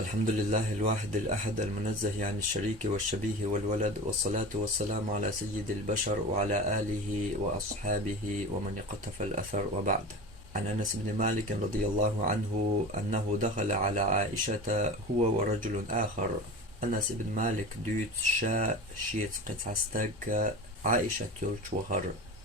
الحمد لله الواحد الأحد المنزه عن الشريك والشبيه والولد، والصلاة والسلام على سيد البشر وعلى آله وأصحابه ومن اقتفى الأثر، وبعد. عن أنس بن مالك رضي الله عنه أنه دخل على عائشة هو ورجل آخر. أنس بن مالك دوت شيت قطعستك عائشة تورش وهر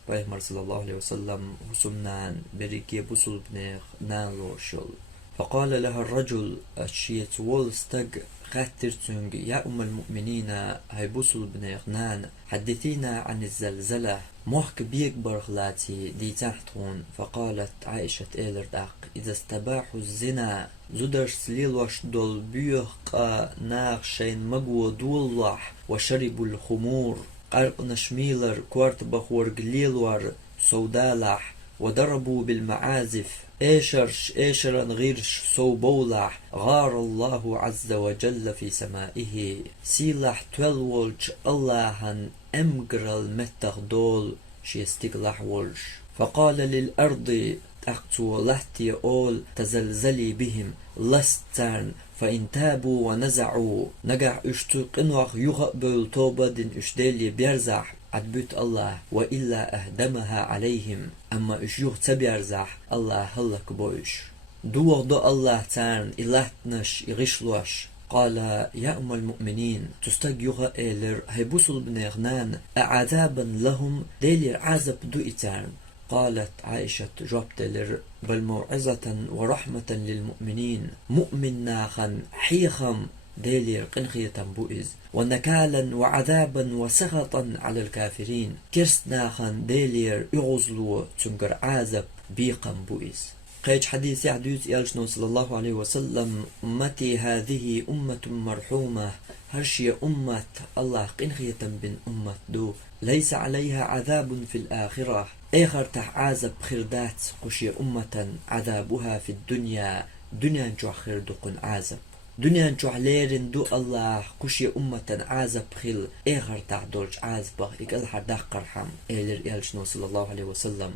بيهمر صلى الله عليه وسلم هسمنان بريكي بسل بنيخ نالو شل. فقال لها الرجل الشيت وولستج خاترتنج يا أم المؤمنين هاي بسل بن غنان، حدثينا عن الزلزلة محك بيك برغلاتي دي تحتون. فقالت عائشة إيلرداق إذا استباحوا الزنا زدر سليل وش دول بيوق ناغ شين مقوى دولح وشربوا الخمور قرق نشميلر كوارت بخور قليلور سودالح وضربوا بالمعازف إيشرا غيرش سو بولح غار الله عز وجل في سمائه سيلح تولولج اللهن امقرل متغ دول شيستقلح ولش. فقال للأرض أقتو لحتي أول تزلزلي بهم لستان فإن تابوا ونزعوا نقع اشتق انوغ يغقبل توبة دين اشدالي بيرزح عدبت الله وإلا أهدمها عليهم، أما اشيوغ تبيرزح الله هلك بوش دوغ دو الله تان إلهتنش إغشلوش. قال يا أم المؤمنين تستجيغ إيلر هيبوسل بن غنان أعذابا لهم ديلر عذب دو إتان. قالت عائشة جوابت لر بل موعظة ورحمة للمؤمنين مؤمن ناخا حيخم ديلير قنخية بوئز ونكالا وعذابا وسخطا على الكافرين كرس ناخا ديلير يغزلو تنقر عازب بيقا بوئز. قيج حديث يحدث يالشنو صلى الله عليه وسلم أمتي هذه أمة مرحومة هرشي أمة الله قنخية بن أمة دو ليس عليها عذاب في الآخرة آخر عازب خردات قشي أمة عذابها في الدنيا دنيا نجو خير دقن عازب دنيا نجو ليرن دو الله قشي أمة عازب خيل آخر دولج عازبه إقل حرداق قرحم إيلر يالشنو صلى الله عليه وسلم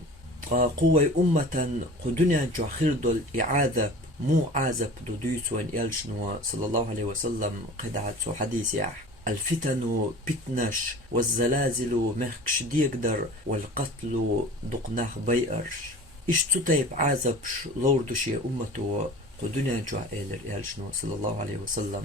قوة أمة قدنيا نجو خير دول إعاذب مو عازب دو ديسوين يالشنو صلى الله عليه وسلم قدعت سو حديث ياح الفتن بتنش والزلازل مخكش ديقدر والقتل دقناخ بيئرش إش تطيب عازبش لوردشي أمته قدنيا نجو إيلر يالشنو صلى الله عليه وسلم.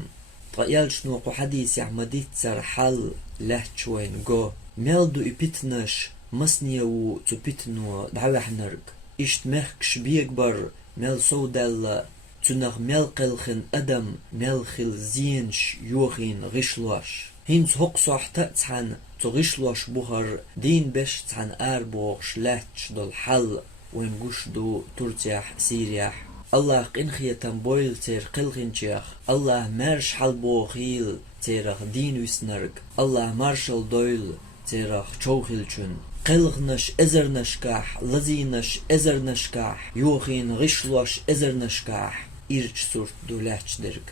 يالشنو قو حديث يعمديت سر حل لهتشوين جو ميلدو إبتنش مسنيو تبتنو دعوح نرق إشت مخكش بيكبر ميل سودال تنغ ملقلخن أدم ملخل زينش يوخين غشلوش هينز هقصح تأتحن تغشلوش بوهر دين بش تحن آربوغش لاتش دول حل وينقوش دو ترتيح سيريح الله قنخية بويل تير قلخنشيخ الله مارش حل بوغيل تيرخ دين ويسنرق الله مارشل دويل تيرخ چوخيلچون قلغنش ازرنشكاح لزينش ازرنشكاح يوخين غشلوش ازرنشكاح إرج سورت دولاتش درق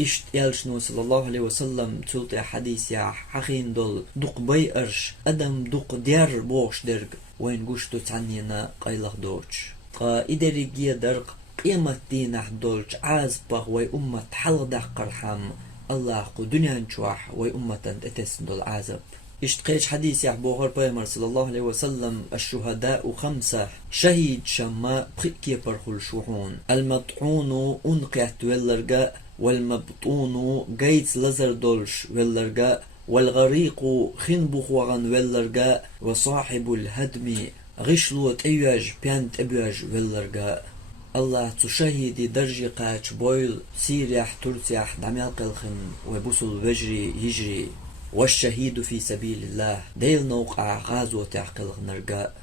إشت يالشنو صلى الله عليه وسلم تلتي حديث يا حخين دول دق بيئرش أدم دق ديار بوش درق وين قشتو تعنينا قيلغ دوش إدريقية درق قيمة دينح دولش عازبغ وي أمة حلق قرحام الله قو دنيا نشوح وي أمة اتسن دول عازب. اشتقيش حديث يحبوغر بيمر صلى الله عليه وسلم الشهداء 5 شهيد شما بخيكي برخل شوحون المطعون انقعت واللرقاء والمبطون قيت لزر دولش واللرقاء والغريق خنبخ وغن واللرقاء وصاحب الهدم غشلوت ايواج بيانت ابواج واللرقاء. الله تشهدي درجي قاش بويل سيريح ترتيح دميال قلخن وبوصل وجري يجري والشهيد في سبيل الله ديل نوقع غازو تعقل نرقاء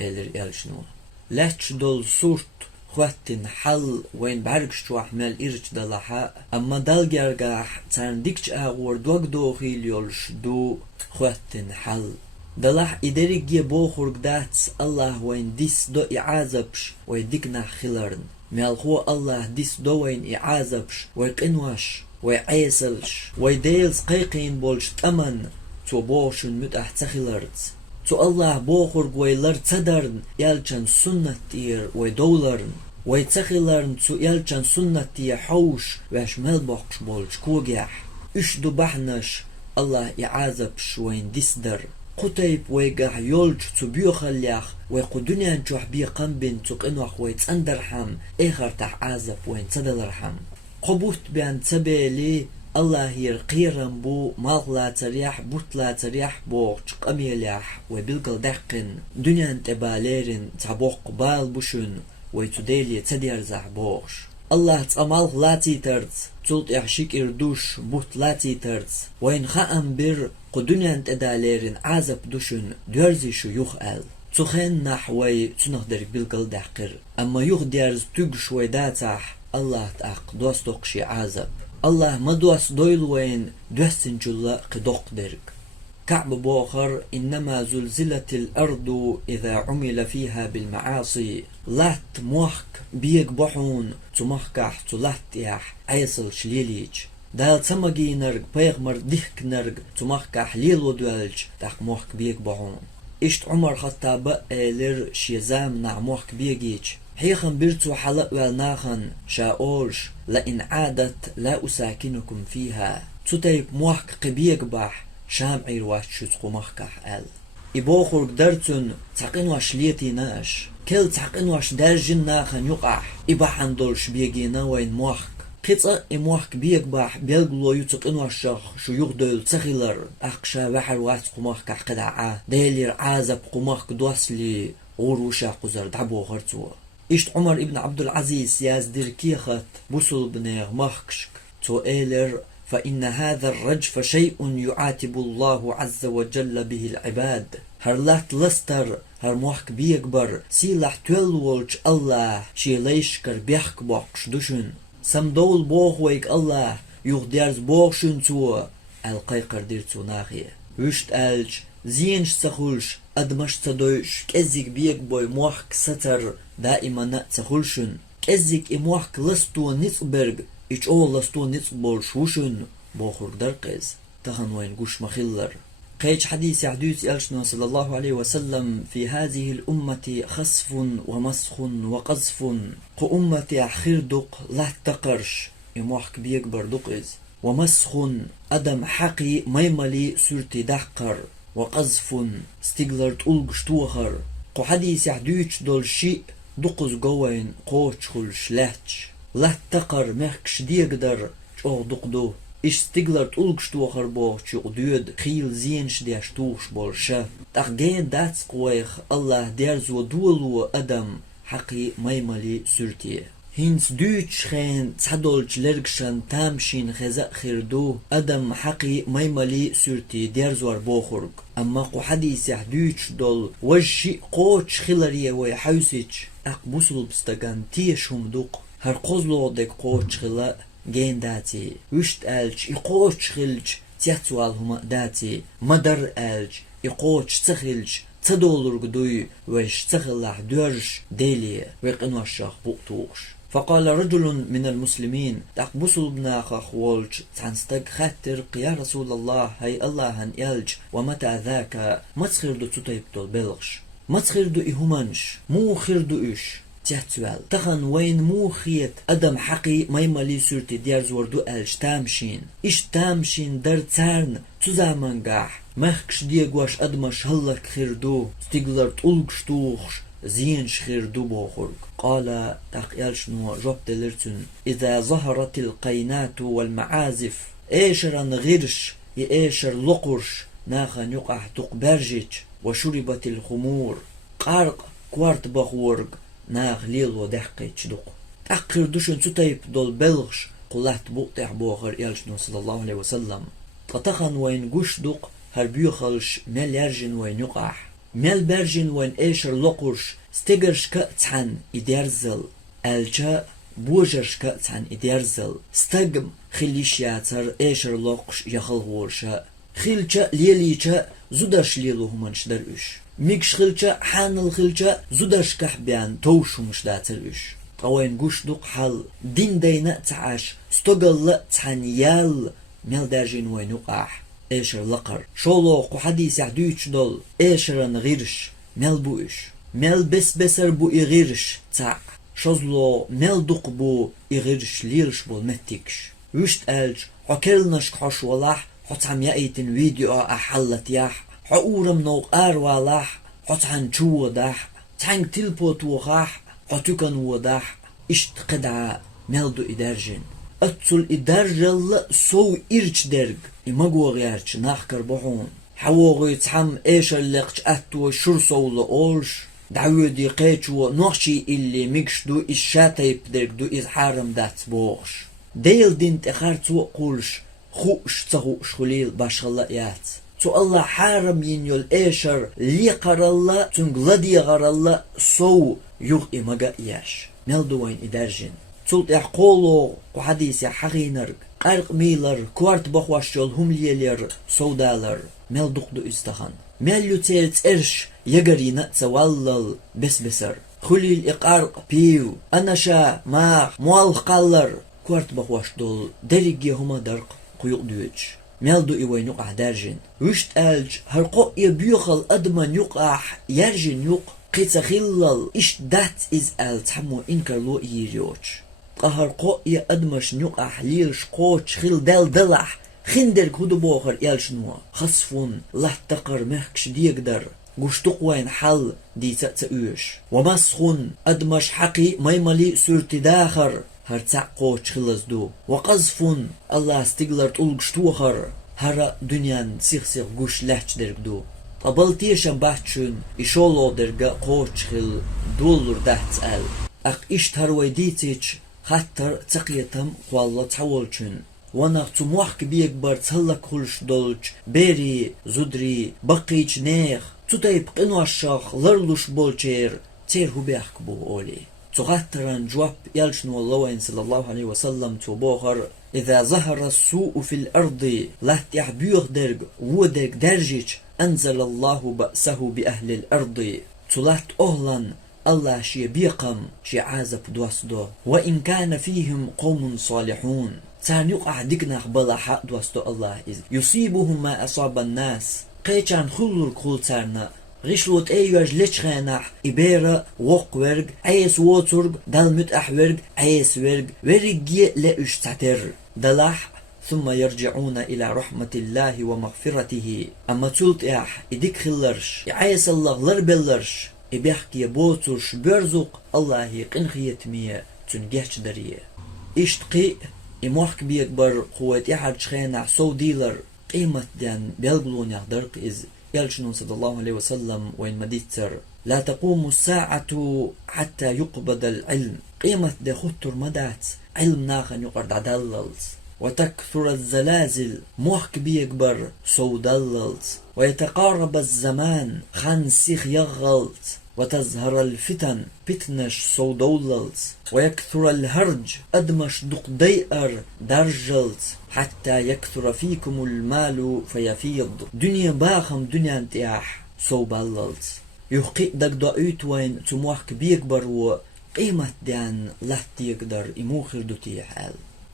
إلر إلشنو لاتش دول صورت خواتن حل وين بعرقش تو أحمال إرج دلحاء أما دال جرقاح تانديكش أغور دوغ دوغيل يولش دو خواتن حل دلح إدريق يبو خورق داتس الله وين ديس دو إعازبش ويديكنا خلرن مالخو الله ديس دو وين إعازبش ويقنوش ويعيسلش ويديلز قيقين بولش تمن تو بوشن متأح تخلرت تو الله بوخرق ويلر تدرن يالچن سنة تير ويدولرن ويتسخلرن تو يلچن سنتي حوش واش ملبقش بولش كوجيح اشدو بحنش الله يعازبش وين ديسدر قطيب ويقع يولج تو بيوخليخ ويقودنيا نجوح بي قنبين تو قنوح ويتسندرحم اخر تح عازب وين تدلرحم قبوت بان تبالي الله يرقيرن بو مالغلا تريح بوتلا تريح بوغ قميليح وبلقل دقن دنيا انتباليرن تابوق بال بوشن ويتدالي تديرزح بوغش الله تأمالغ لاتي ترز تلت يحشيك إردوش بوت لاتي ترز وين خاام بر قدنيا انتداليرن عازب دوشن ديرزي شو يخال تخين نحوي تنخدر بلقل دحقر أما يخ ديرز تق شوي داتح الله تأق دوستوق شي عازب الله ما دوس دويل وين دوستن جلا قدوق درق كعب بوخر إنما زلزلت الأرض إذا عمل فيها بالمعاصي لات موحك بيك بحون تمحكح تلاتيح عيصل شليليج دال تمجي نرق بيغمر ديك نرق تمحكح ليلو دوالج تاق موحك بيك بحون اشت عمر خطاب لر شيزام نع موحك بيجيج حيخن برتو حلق والناخن شاولش لئن عادت لا أساكنكم فيها تتيب موحك قبيك بح شام عيرواش شتقو مخكح قال إبوخور قدرتن تعقنواش ليتي ناش كل تعقنواش دارجن ناخن يقع إبا حندولش بيجينا وين موحك قطع إموحك بيك باح بيلقلو يتقنواش شخ شو يغدل تخيلر أقشا بحر واتقو مخكح قدعا ديلير عازب قمخك دواسلي غوروشا قزر دعبو غرتو إشت عمر ابن عبد العزيز ياز ديركيخت بوصل بنيغ مخكشك تو إيلر فإن هذا الرجف شيء يعاتب الله عز وجل به العباد هرلات لستر هر موحك بيكبر سيلح تولولج الله شي ليشكر بيحك بوحكش دوشن سمدول بوغ ويك الله يغديرز بوغشن تو القيقر ديرتو ناخية وشت ألج زينش سخولش أدمش تدوش كزيك بيك بوي موحك ستر دائما نتسخولشن كزيك إموحك لستو نتبرغ إيش أول لستو نتبول شوشن بوخور درقز تخن وين قوش مخلر قيج حديث حديث ألشنا صلى الله عليه وسلم في هذه الأمة خسف ومسخ وقذف قو أمتي خردق لا تقرش إموحك بيكبر دقز ومسخ أدم حقي ميملي سرتي دحقر وقذف ستيغلر تولقش توخر قو حديث حديث دول شيء دقز قوين قوش خلش لاتش لا تقر مخكش ديقدر شو دقدو إش ستيغلر تولقش توخر بوغ شو ديود خيل زينش ديش توش بولشا تغين داتس قويخ الله ديرزو دولو أدم حقي ميمالي سرتي هينس دوش خين تصدولج لرقشان تامشين خزاق خيردو أدم حقي ميمالي سرتي ديرزوار بوخرق أما قو حديث دوش دول وجي قوش خيلاريه ويحوسيج أقبوسل بستغان تيش هم دوق هر قوزلو ديك قوش خلا جين داتي وشت ألج يقوش خلج تيحتوال هما داتي مدر ألج يقوش تخلج تدولر قدوي ويش تخلح دورش ديلي ويقنوش شاخ بوقتوش فقال رجل من المسلمين تقبسل بناخ خوالج تنستق خاتر يا رسول الله هاي الله هن يلج ومتى ذاك ما تخيردو تطيبتو البلغش ما تخيردو إهمانش مو خيردو إش تيحتوال تخن وين مو خيت أدم حقي ميمالي سرتي ديار زوردو ألج تامشين إش تامشين در تارن تزامنقاح مخكش ديقواش أدمش هلك خيردو ستيغلر تولقش توخش زينش خيردو بوخرق قال تقيال شنو جوب دلرتن إذا ظهرت القينات والمعازف إيشرا غيرش إيشر لقرش ناخن يقع تقبرجج وشربت الخمور قارق كوارت بخورق ناخ ليلو دحقي تشدق أقر دوشن ستايب دول بلغش قلت بوقتح بوخر يالشنو صلى الله عليه وسلم تتخن وين قش دق هربيوخلش مال يرجن وين يقع مال برجن وين إيشر لقرش ستيجرش كأتحن إديرزل ألجا بوجرش كأتحن إديرزل ستقم خليش ياتر إيشر لقش يخل غورشا خلجا ليليجا زودش ليلو همانش درش ميكش خلجا حانل خلجا زودش كحبيان توشو مش داترش قوين قوش دوق حل دين دينا تعاش ستقل تحن يال مال درجن وين يقع إيشر لقر شولوق وحديث يحدوش دول إيشرن غيرش مال بوش مال بس بسر بو غيرش تاع شزلو ملدق بو إغيرش ليرش بول متكش وشت ألج حكرلنش كحش ولاح حط عم يأيتن فيديو أحلت ياح حقورم نوق أروالاح حط عن جوا داح تانك تلبوت وغاح حتوكن وداح اشت قدعة ملدو إدارجن أتصل إدارجل سو إرش درج إمقو غيرش ناخكر بحون حوغي تحم إيش اللقش أتو شرصو لأولش دعودي قيتشو نوخشي اللي ميكشدو الشاتيب درج دو إزحارم دات بوغش ديل دينت اخارتو قولش خوش تهوش خليل باشغلا يات تو الله حارم ينيول ايشر لي قرالله تنقلدي غرالله سو يوغ امغا ياش ملدوين ادارجين تولت يحقولو وحديث يحغينر قارق ميلر كوارت بخواشجول هم ليلر سودالر ملدوق دو استخان مليو تيلت ارش يغرينا تسوالل بسبسر خليل اقارق بيو انشا ما موال قالر كوارت بخواش دول دليجي هما درق قيوق دوج ميلدو إيوين يقع دارجن وشت ألج هرقو يبيوخل أدمان يقع يرجن يق قيت خلال إش دات إز أل تحمو إنكر لو إيريوش هرقو يأدمش يقع ليلش قوش خل دل دلح خندر كودو بوخر يالشنوا خصفون لا تقر مهكش ديقدر قشتق وين حل دي تأتأوش ومسخون أدمش حقي ميمالي سورتي داخر هرتاق قوش خلصدو وقذفون الله استقلر تلقشتوخر هرا دنيان سيخ قوش لحش درقدو قبل تيشن بحشن إشولو درقا قوش خل دولر دهت أل أق إشتهر ويديتيش خطر تقيتم والله تحولشن وانا تموحك بيكبر تهلك خلش دولش بيري زدري بقيش نيخ تتايب قنو الشاخ لرلوش بولشير تير هو بيحكبو أولي تغترن جواب يلشنو الله صلى الله عليه وسلم تبوغر إذا ظهر السوء في الأرض لا تحبيوغ درج ودرج درجيج أنزل الله بأسه بأهل الأرض تلات أهلا الله شي بيقم شي عازب دواسدو وإن كان فيهم قوم صالحون تان يقع دقنا بلا حق دواسدو الله إذ يصيبهم ما أصاب الناس قيشان خلول كل تارنا غشلوت ايوج لچخانح إبيرا وقورج عيس ووترج دل متأحورج عيس ورج ورجي لأش تعتر دلح ثم يرجعون إلى رحمة الله ومغفرته أما تلت إديك خلرش عيس الله لربلرش إبيحكي بوترش برزق الله قنخيت مية تنجحش دريه إشتقي إموحك بيكبر قوة إحد شخانح سو ديلر قيمة دان بيلقلون يقدرق إز يلشنون صلى الله عليه وسلم وين مديتر لا تقوم الساعة حتى يقبض العلم قيمة ده خطر مدات علم ناخن يقرد عدللت وتكثر الزلازل موحك بيكبر سودللت ويتقارب الزمان خانسيخ يغلت وتظهر الفتن بتنش سودوللت ويكثر الهرج أدمش دق ديئر درجلت حتى يكثر فيكم المال فيفيض دنيا باخم دنيا انتياح سوباللت يحقق دق دعوت وين تموحك بيكبر وقيمة دان لا تيقدر إموخر دوتيح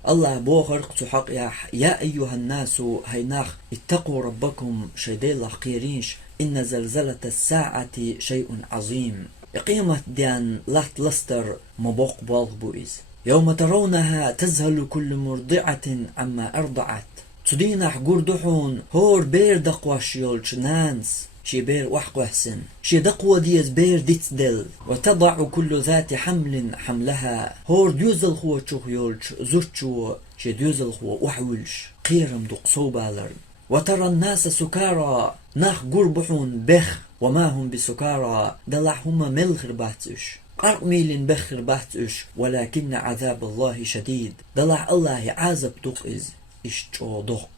الله بوخر تحق يا أيها الناس هيناخ اتقوا ربكم شيدي الله قيرينش إن زلزلة الساعة شيء عظيم قيمة ديان لحت لستر مبوق بالغبوئز يوم ترونها تذهل كل مرضعة عما أرضعت تدين حقور دحون هور بير دقواش يولش نانس شي بير وحقوحسن شي دقوة ديز بير ديتدل وتضع كل ذات حمل حملها هور ديوزل خو تشوخ يولش زوتشو شي ديوزل خو وحولش قيرم دق صوبالر وترى الناس سكارى ناخ قربحون بخ وما هم بسكارى دلعهما ملخر باتش قرق ميلين بخر باتش ولكن عذاب الله شديد دلع الله عذاب دق إز إشتو دق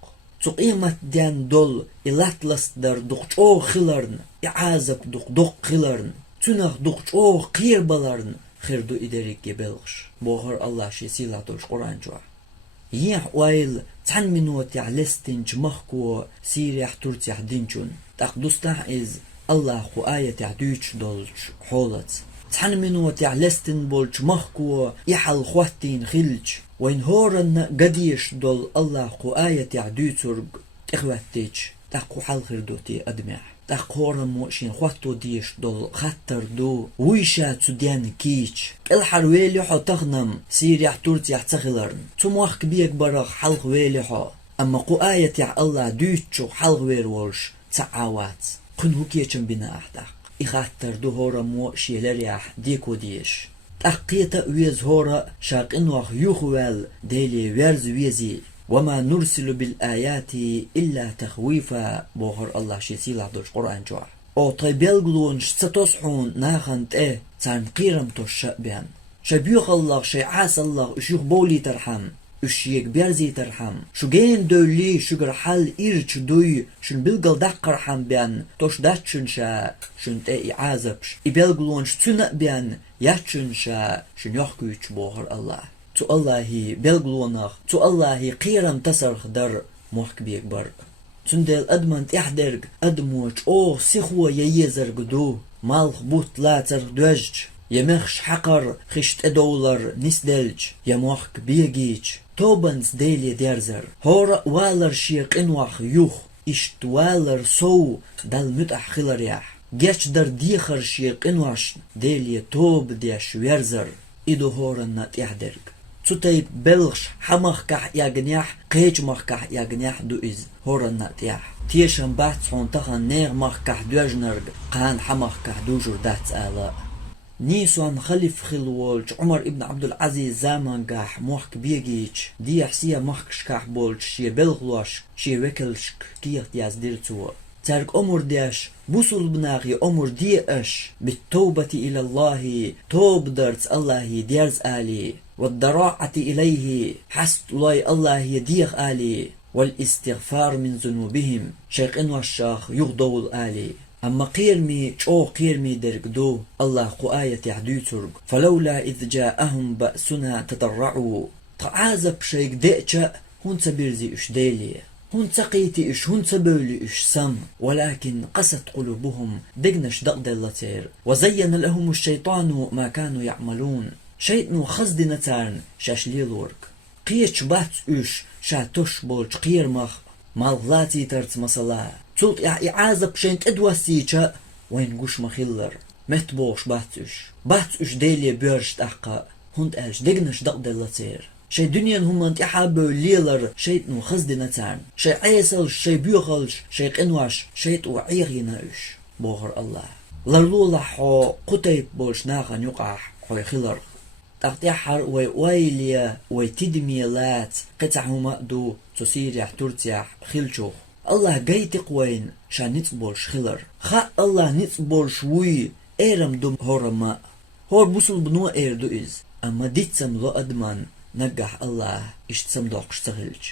تقيمة ديان دول إلاتلس در دقشو خلرن إعازب دق خلرن تنخ دقشو قير بلرن خيردو إداريك يبلغش بوغر الله شي سيلاتوش قرآن جوا يح وايل تحن منوت يعلستنج مخكو سيريح ترتيح دينجون تقدستح إز الله خو آية تعدوش دولش حولت تحن منوت يعلستن بولش مخكو يحل خواتين خلج وين هورن قديش دول الله خو آية تعدوترق إخواتيج تاقو حال خير دوتي أدمح تاقورا موشين خواتو ديش دول خطر دو ويشا تسوديان كيش الحر ويليحو تغنم سيريح تورتيح تغلرن تموخ كبيك برغ حلق ويليحو أما قو آية يع الله دوتشو حلق ويرولش تعاوات قنهو كيشن بنا أحداق إخاتر دو هورا موشي لريح ديكو ديش تحقيتا ويز هورا شاق إنوخ يوخوال ديلي ويرز ويزي وما نرسل بالآيات إلا تخويفا بوهر الله شيسيل عدوش قرآن جوع أو طيبيل قلون شتصحون ناخنت تان قيرم توش بيان شبيوخ الله شي عاس الله اشيوخ بولي ترحم اشيك بيرزي ترحم شو جين دولي شجر حل إيرش دوي شن بلقل دقر حم بيان توش داتشن شا شن تأي عازبش إبيل قلون شتنا بيان ياتشن شا شن يحكوش بوهر الله تو الله بلغلونخ تو الله قيرم تسرخ در محك بيك بر تندل أدمنت إحدرق أدموش أو سيخوة ييزرق دو مالخ بوت لا ترخ دوجج يمخش حقر خشت أدولر نسدلج يموحك بيجيج توبنز ديلي ديرزر هور والر شيق إنوخ يوخ إشت والر سو دل متح خلريح جيش در ديخر شيق إنوش ديلي توب ديش ويرزر إدو هورن نات إحدرق تطيب بلغش حمخ كح يغنيح قيج مخ كح يغنيح دو إز هورن ناتيح تيشن بات صون تخن نيغ مخ كح دوجنرغ قان حمخ كح دوجر دات آلاء نيسوان خليف خلوولج عمر ابن عبد العزيز زمان كح موحك بيجيج دي حسيا مخكش كح بولج شي بلغلوش شي وكلشك كيخ دياز ديرتو تارك أمر دياش بوصل بناغي أمر دياش بالتوبة إلى الله توب درت الله ديرز آلي والضراعة إليه حسب الله يديخ آلي والاستغفار من ذنوبهم شيخ إنو الشاخ يغضو الآلي أما قيرمي شو قيرمي درقدو الله قآية يعدو ترق فلولا إذ جاءهم بأسنا تضرعوا تعازب شيك دئشا هون تبيرزي إش ديلي هون تقيتي إش هون تبولي إش سم ولكن قست قلوبهم دقنش دقد اللتير وزين لهم الشيطان ما كانوا يعملون شيطنو خزدي نتارن شاش ليلورك قيش بات إش شاتوش بولج قيرمخ مالغلاتي ترت مصلا تلت إعازب شينت إدواسيشا وين قوش مخيلر متبوش بات إش ديلي بيرش تحقا هند ألش دقنش دقد اللتير شي دنيا هم انت حابو ليلر شيطنو خزدي نتارن شي عيسل شي بيوخلش شي قنواش شيطو عيغيناش بوغر الله لرلولا حو قطيب بولش ناغن يقاح حو خيلر تقطيحر ويليا ويتدميلات قطعهما دو تسيريح ترتيح خيلشوخ الله جيتق وين شا نتبولش خيلر خا الله نتبولش وي ايرم دوم هورما هور بوصل بنو ايردو إز اما ديتسم لو ادمان نجح الله اشتسم دوقش تغلج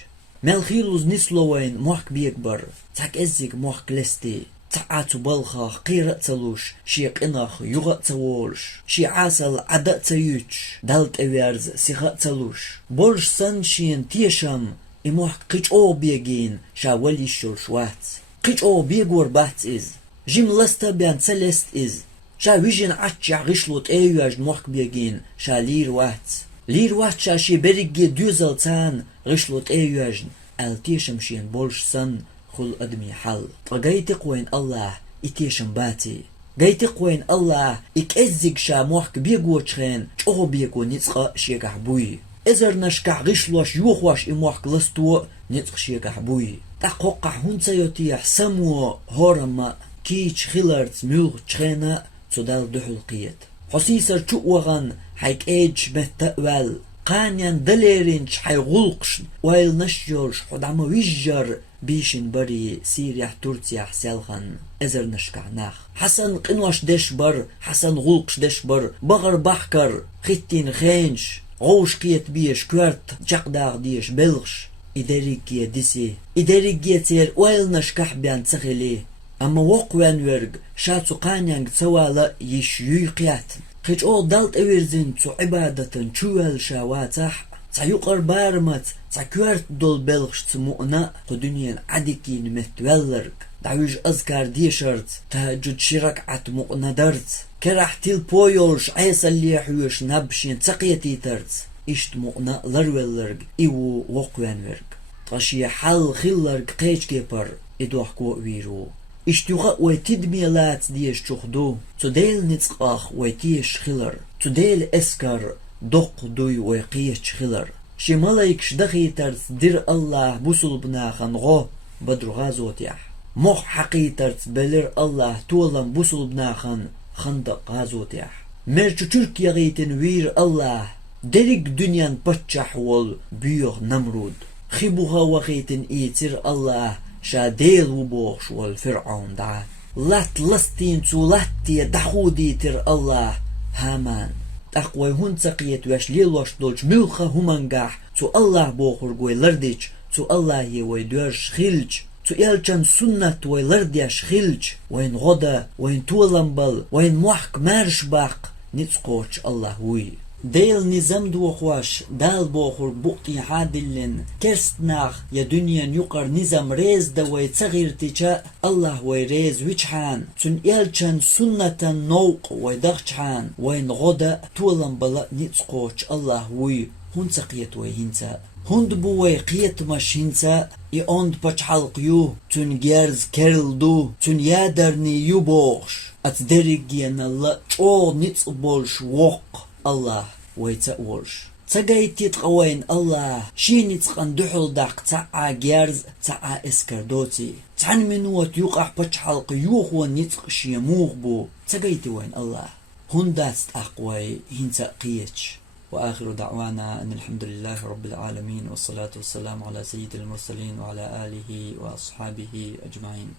مالخيلوز نسلو وين موحك بيكبر تاك ازيك موحك لستي تعاتو بالخا قيرة تلوش شي قناخ يغا تولش شي عاسل عدا تيوش دالت اويرز سيخا تلوش بولش سنشين تيشم اموحك قيش او بيجين شا ولي شوات قيش او بيجور بات إز جيم لستا بيان تلست إز شا ويجين عتشع غشلوت ايواج موحك بيجين شا لير وات شا شي بريجي دوزل تان غشلوت ايواج التيشم شين بولش سن خل أدمي حل فجيتك وين الله إتيشن باتي جيتك وين الله إكأزيك شا موحك بيجوتشين شو بيجو نتخ شيكح بوي إزر نشكح غشلوش يوخوش إموحك لستو نتخ شيكح بوي تحقق هونتيوتي حسمو هورما كيش خيلرت ملغ تشخينا تدال دحل قيت حسيسر شو وغن حيك ايج متأول قانيان دليرينش حيغلقش ويل نشجرش حدام ويجر بيشن بري سيريح ترتيح سيلخن ازر نشكع ناخ حسن قنوش دشبر حسن غلقش دشبر بغر بحكر ختين خينش غوش قيت بيش كورت جقداغ ديش بلغش إداريكي ديسي إداريكي تير ويل نشكح بيان تخيلي أما وقوان ورق شاتو قانيان تسوالا يشيوي قيات خيج او دالت اويرزين تو عبادة چوال شاواتح تايقر بارمت تاكوارت دول بلغش تمؤنا قدنيان عدكين متولرق دعوج أذكار ديشرت تهجد شركعت مؤنا درت كراح تيل بويولش عيسا اللي حوش نبشين تقيتي ترت اشت مؤنا لرولرق ايو وقوان ورق تغشي حل خلر قيش كيبر إدوح كو ويرو اشتوغا ويتدميلات ديش تخدو تديل نتقاخ ويتيش خلر تديل اسكر دوق دوي ويقيش خلر شي ملايكش دخي ترس دير الله بوصل بناخن غو بدر غازوتيح موح حقي ترس بلر الله تولن بوصل بناخن خندق غازوتيح مرچو تركيا غيتن وير الله دريك دنيان بچح وول بيوغ نمرود خيبوها وغيتن ايتر الله شاديل وبوخش والفرعون دا لات لستين تو لاتي دخودي تر الله هامان تقوي هون تقيت وش ليلوش دولش ملخا همانگاح تو الله بوخر قوي لرديش تو الله يوي دوش خلج تو يلچن سنت وي لرديش خلج وين غدا وين تولنبل وين موحك مارش باق نتسقوش الله وي ديل نظام دوخواش دال بوخر بوقتي عادلن كرستناخ يا دنيا يقر نظام ريز دوي تغير تيجا الله وي ريز ويجحان تن يلچن سنة نوق ويدغجحان وين غدا تولن بلا نتسقوش الله وي هون تقيت وي هنسا هند بوي قيت مش هنسا يوند بچحلق يو تن جيرز كرل دو تن يادرني يبوخش اتدرجين الله او نتسبولش وق الله ويتأورش تقايتي تقوين الله شيني تقن دحل داق تعا جيرز تعا اسكردوتي تعن منوت يوقع بچحلق يوخ ونتقش يموغ بو تقايتي وين الله هندات أقوي هنتا قيتش وآخر دعوانا أن الحمد لله رب العالمين والصلاة والسلام على سيد المرسلين وعلى آله وأصحابه أجمعين.